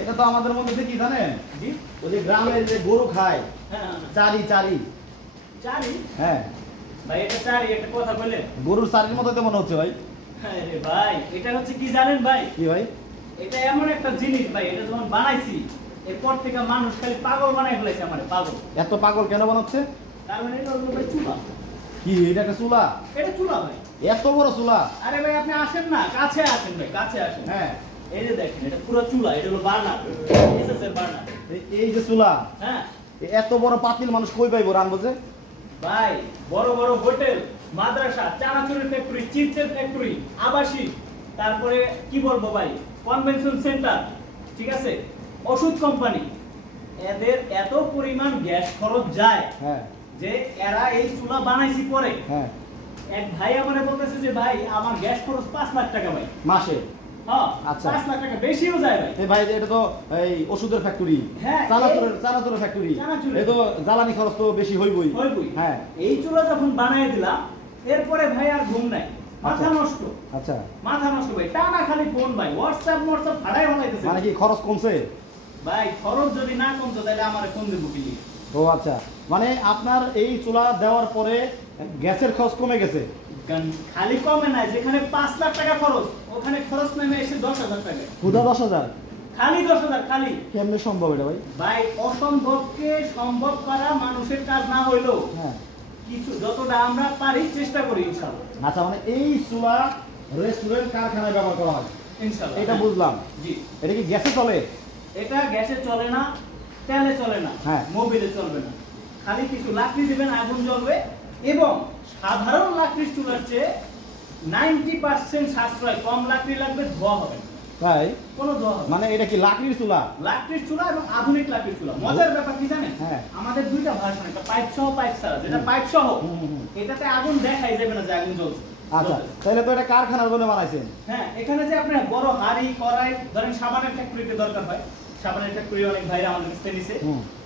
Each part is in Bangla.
এটা তো আমাদের মধ্যে কি জানেন ওই যে গ্রামের যে গরু খায় চারি চারি চারি হ্যাঁ ভাই এটা চারি একটা কথা বললেন গরুর চারির মতো তো মনে হচ্ছে ভাই। আরে ভাই এটা হচ্ছে কি জানেন ভাই কি ভাই এটা এমন একটা জিনিস ভাই এটা যখন বানাইছি এরপর থেকে মানুষ খালি পাগল বানাই ফেলেছে আমারে পাগল। এত পাগল কেন বানাচ্ছে? তার মানে এটা হলো ভাই চুলা। কি এটা একটা চুলা? এটা চুলা ভাই। এত বড় চুলা? আরে ভাই আপনি আসেন না কাছে আসেন ভাই কাছে আসেন। হ্যাঁ এই যে দেখেন এটা পুরো চুলা এটা হলো বার্নার এসএসএর বার্নার। এই যে চুলা হ্যাঁ এত বড় পাতিল মানুষ কই পাইবো রান্না যে ভাই বড় বড় হোটেল মাদ্রাসা চানাচুরের ফ্যাক্টরি চিপসের ফ্যাক্টরি আবাসিক তারপরে কি বলবো ভাই কনভেনশন সেন্টার ঠিক আছে ওষুধ কোম্পানি এদের এত পরিমাণ গ্যাস খরচ যায় হ্যাঁ যে এরা এই চুলা বানাইছি পরে হ্যাঁ এক ভাই আমারে বলতেছে যে ভাই আমার গ্যাস খরচ 5 লাখ টাকা ভাই মাসে। হ্যাঁ আচ্ছা 5 লাখ টাকা বেশিও যায় ভাই। এই ভাই এটা তো এই ওষুধের ফ্যাক্টরি হ্যাঁ চানাচুরের ফ্যাক্টরি এই তো জ্বালানি খরচ তো বেশি হইবই। হ্যাঁ এই চুলা যখন বানাই দিলাম এরপরে ভাই আর ঘুম নাই মাথা নষ্ট। আচ্ছা মাথা নষ্ট ভাই টানা খালি ফোন ভাই হোয়াটসঅ্যাপ ফাড়াই হলাইতেছে। মানে কি খরচ কমছে? ভাই খরচ যদি না কমতো তাহলে আমারে ফোন দেব কি লিখে। ও আচ্ছা মানে আপনার এই চুলা দেওয়ার পরে গ্যাসের খরচ কমে গেছে? খালি কমে নাই যেখানে 5 লাখ টাকা খরচ ওখানে খরচ নেমে এসে 10,000 টাকা। খুদা 10,000? খালি 10,000 খালি। কেমনে সম্ভব এটা ভাই? ভাই অসম্ভবকে সম্ভব করা মানুষের কাজ না হইলো হ্যাঁ কিছু যতটা আমরা পারি চেষ্টা করি ইনশাআল্লাহ। আচ্ছা মানে এই চুলা রেস্টুরেন্ট কারখানায় ব্যবহার করা হয় ইনশাআল্লাহ এটা বুঝলাম। জি এটা কি গ্যাসে চলে? এটা গ্যাসে চলে না তেলে চলে না হ্যাঁ মোবিলে চলবে না খালি কিছু লাকড়ি দিবেন আগুন জ্বলবে এবং সাধারণ লাকড়ির চুলার চেয়ে 90% সাশ্রয় কম লাকড়ি লাগবে ধোয়া হবে তাই কোনো ধোয়া হবে মানে এটা কি লাকড়ির চুলা? লাকড়ির চুলা এবং আধুনিক লাকড়ির চুলা। মজার ব্যাপার কি জানেন হ্যাঁ আমাদের দুইটা ভার্সন একটা পাইপ সহ পাইপ ছাড়া যেটা পাইপ সহ এটাতে আগুন দেখাই যাবে না যে আগুন জ্বলছে। আচ্ছা তাহলে তো এটা কারখানার জন্য বানাইছেন। হ্যাঁ এখানে যে আপনার বড় হাড়ি কড়াই ধরেন সাবানের ফ্যাক্টরিতে দরকার হয় সাবানের ফ্যাক্টরি অনেক ভাইরা আমাদের কাছে নিছে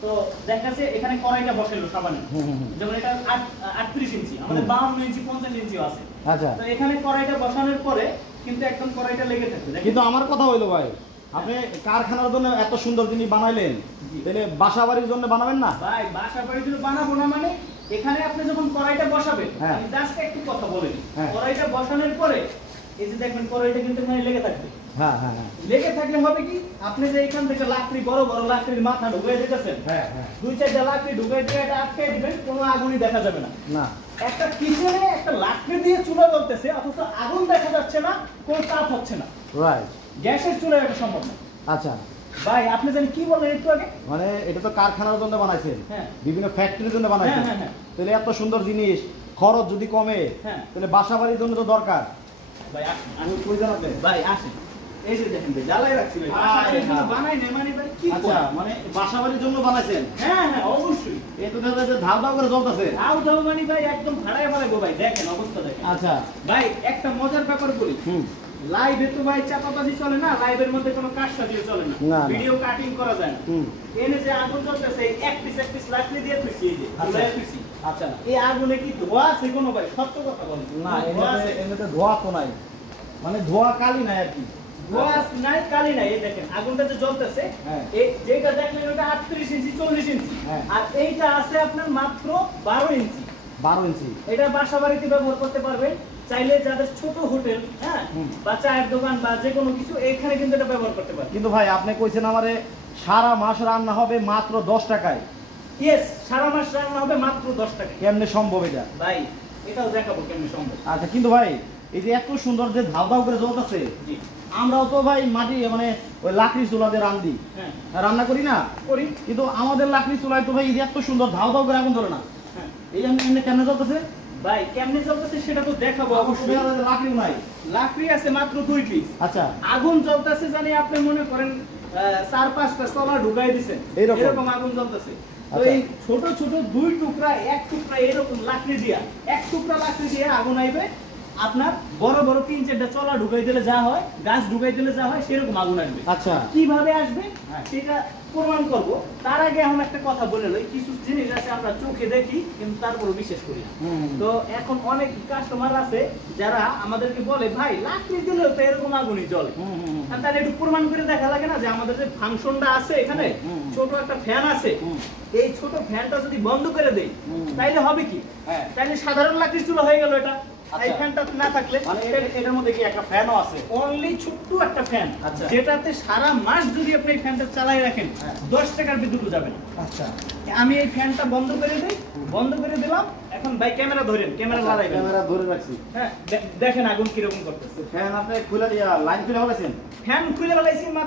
তো দেখা যাচ্ছে এখানে কড়াইটা বসাইলো সাবানের যেমন এটা 38 ইঞ্চি আমাদের 52 ইঞ্চি 50 ইঞ্চিও আছে। আচ্ছা তো এখানে কড়াইটা বসানোর পরে কিন্তু একদম কড়াইটা লেগে থাকবে। কিন্তু আমার কথা হইলো ভাই আপনি কারখানার জন্য এত সুন্দর জিনিস বানাইলেন তাহলে বাসা বাড়ির জন্য বানাবেন না? ভাই বাসা বাড়ির জন্য বানাবো না মানে এখানে আপনি যখন কড়াইটা বসাবেন আমি জাস্ট একটু কথা বলে দিই কড়াইটা বসানোর পরে এই যে দেখবেন কড়াইটা কিন্তু এখানে লেগে থাকবে। হ্যাঁ হ্যাঁ হ্যাঁ লেগে থাকলে হবে কি আপনি যে এখান থেকে লাকড়ি বড় বড় লাকড়ির মাথা ঢুকিয়ে দিতেছেন হ্যাঁ হ্যাঁ 2-4টা লাকড়ি ঢুকিয়ে দিয়ে এটা আটকে দিবেন কোনো আগুনই দেখা যাবে না। না একটা কিচেনে একটা লাকড়ি দিয়ে চুলা জ্বলতেছে অথচ আগুন দেখা যাচ্ছে না কোনো তাপ হচ্ছে না। রাইট গ্যাসের চুলায় এটা সম্ভব না। আচ্ছা ভাই আপনি জানেন কি বলেন একটু আগে মানে এটা তো কারখানার জন্য বানাইছেন হ্যাঁ বিভিন্ন ফ্যাক্টরির জন্য বানাইছেন তাহলে এত সুন্দর জিনিস খরচ যদি কমে তাহলে বাসা বাড়ির জন্য তো দরকার। ভাই আসেন আমি কই জানাতে ভাই আসেন এই যে দেখেন ভাই জ্বালাই রাখছি ভাই বানাই নেই মানে ভাই কি আচ্ছা মানে বাসা বাড়ির জন্য বানাইছেন? হ্যাঁ হ্যাঁ অবশ্যই এই তো দেখা যাচ্ছে ধাপ ধাপ করে জ্বলতেছে। ধাপ মানে ভাই একদম ভাড়ায় ফেলাবো ভাই দেখেন অবস্থা দেখেন। আচ্ছা ভাই একটা মজার ব্যাপার বলি লাইভে তো ভাই চাপাবাজি চলে না লাইভের মধ্যে কোনো কারসাজিও চলে না ভিডিও কাটিং করা যায় না। এনে যে আগুন চলতেছে এক পিস লাকড়ি দিয়ে তুইছি এই যে তুইছি। আচ্ছা এই আগুনে কি ধোয়া আছে কোনো ভাই সত্য কথা বলেন? না এমনিতে ধোয়া তো নাই মানে ধোয়া কালি নাই আর কি ধোয়া নাই কালি নাই। এই দেখেন আগুনটা যে জ্বলতেছে এই যেটা দেখলেন ওটা 38 ইঞ্চি 40 ইঞ্চি আর এইটা আছে আপনার মাত্র 12 ইঞ্চি। 12 ইঞ্চি এটা বাসা বাড়িতে ব্যবহার করতে পারবেন চাইলে যাদের ছোট হোটেল হ্যাঁ বা চায়ের দোকান বা যে কোনো কিছু এখানে কিন্তু এটা ব্যবহার করতে পারবেন। কিন্তু ভাই আপনি কইছেন আমারে সারা মাস রান্না হবে মাত্র 10 টাকায়। ইয়েস সারা মাস রান্না হবে মাত্র 10 টাকা। কেমনে সম্ভব এটা? ভাই এটাও দেখাবো কেমনে সম্ভব। আচ্ছা কিন্তু ভাই এই যে এত সুন্দর যে ধাপ ধাপ করে জ্বলতেছে আমরাও তো ভাই মাটি মানে ওই লাকড়ি চুলাতে রান্দি রান্না করি না করি কিন্তু আমাদের লাকড়ি চুলায় তো ভাই এত সুন্দর ধাপ ধাপ করে আগুন জ্বলে না। এই এমনি কেন জ্বলতেছে? ভাই কেমনে জ্বলতেছে সেটা তো দেখাবো অবশ্যই। লাকড়ি নাই লাকড়ি আছে মাত্র 2 পিস। আচ্ছা আগুন জ্বলতেছে জানি আপনি মনে করেন 4-5টা চলা ঢুকাই দিবেন এরকম আগুন জ্বলতেছে। তো এই ছোট ছোট 2 টুকরা 1 টুকরা এরকম লাকড়ি দিয়া 1 টুকরা লাকড়ি দিয়ে আগুন আইবে আপনার বড় বড় 3-4টা চলা ঢুকাই দিলে যা হয় গাছ ঢুকাই দিলে যা হয় সেরকম আগুন আসবে। আচ্ছা কিভাবে আসবে সেটা প্রমাণ করব তার আগে এখন একটা কথা বলে লই, কিছু জিনিস আছে আমরা চোখে দেখি কিন্তু তারপরে বিশ্বাস করি না। তো এখন অনেক কাস্টমার আছে যারা আমাদেরকে বলে ভাই লাকড়ি দিলেও তো এরকম আগুনই জ্বলে, আর তাহলে একটু প্রমাণ করে দেখা লাগে না যে আমাদের যে ফাংশনটা আছে এখানে ছোট একটা ফ্যান আছে, এই ছোট ফ্যানটা যদি বন্ধ করে দেই তাইলে হবে কি? তাইলে সাধারণ লাকড়ির চুলা হয়ে গেল এটা। এই ফ্যানটা না থাকলে মানে এটার মধ্যে কি একটা ফ্যানও আছে? অনলি ছোট্ট একটা ফ্যান, আচ্ছা। যেটাতে সারা মাস যদি আপনি এই ফ্যানটা চালাই রাখেন 10 টাকার বিদ্যুৎ যাবে না। আচ্ছা, আমি এই ফ্যানটা বন্ধ করে দেই, বন্ধ করে দিলাম। এখন ভাই ক্যামেরা ধরেন, ক্যামেরা লাগাই, ক্যামেরা ধরে রাখছি। হ্যাঁ দেখেন আগুন কিরকম করতেছে। ফ্যান আপনি খুলে লাইন খুলে ফেলেছেন? ফ্যান খুলে ফেলাইছি মাত্র